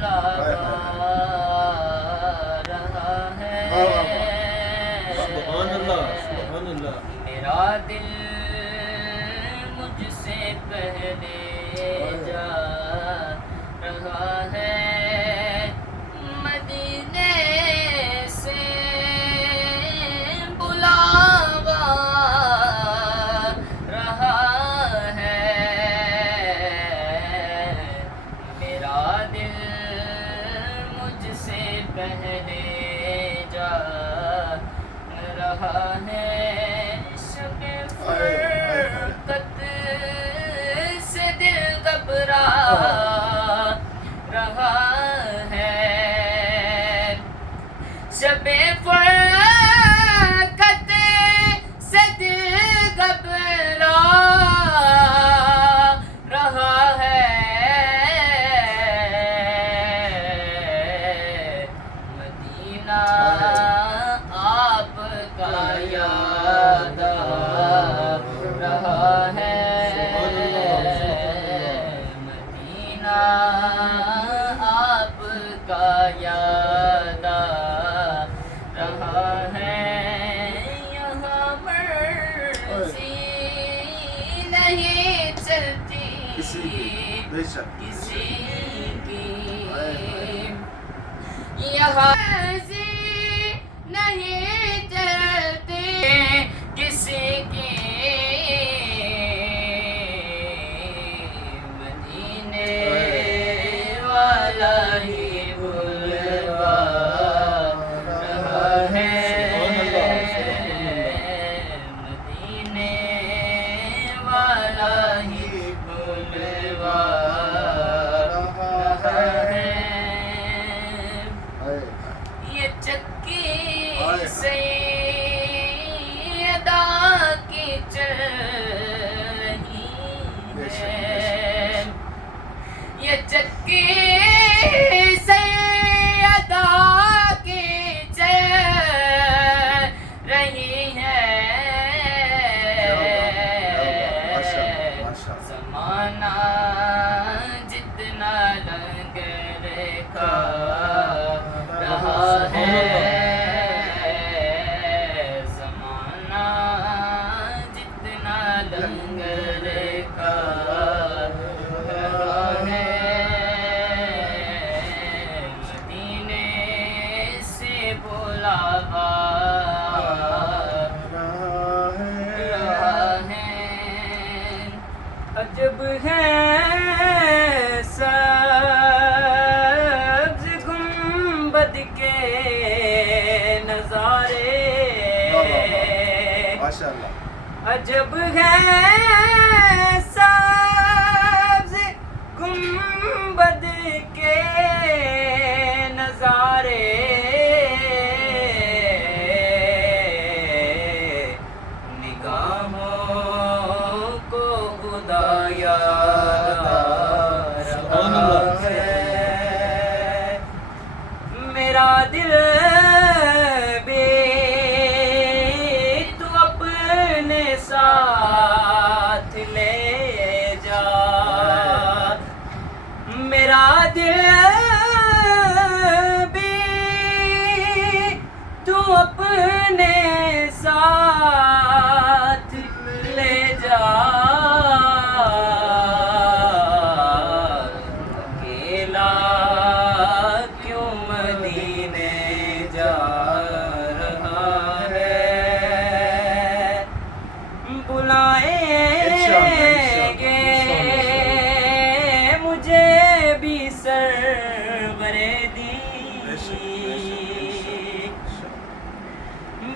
رہا ہے سبحان اللہ سبحان اللہ. میرا دل مجھ سے پہلے جا رہا ہے مدینے سے بلاوا رہا ہے میرا دل مجھ سے پہلے جا رہا ہے شب فرقت سے دل گھبرا رہا ہے شب فرقت سے دل گھبرا رہا ہے مدینہ آپ کا یاد آ رہا ہے مدینہ آپ کا یاد آ رہا ہے یہاں مرضی نہیں چلتی کسی کی، بے شک. کسی کی یہاں مرضی نہیں چلتی کسی کی مدینے والا ہی بلوا رہا ہے مدینے والا ہی بلوا رہا ہے یہ چکی سیدہ کی چل رہی ہے یہ چکی سیدہ کی چل رہی ہے زمانہ جتنا لنگر کھا رہا ہے زمانہ جتنا لنگر کھا رہا ہے مدینے سے بلاوا رہا ہے عجب ہے سبز گنبد کے نظارے ماشاء اللہ. عجب ہے سبز گنبد کے نظارے نگاہوں کو خدا یاد آ رہا ہے میرا دل بھی تو اپنے ساتھ لے جا میرا دل بھی تو اپنے ساتھ لے جا اکیلا کیوں مدینے جا رہا ہے بلائیں گے مجھے بھی سرور دی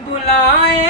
بلائیں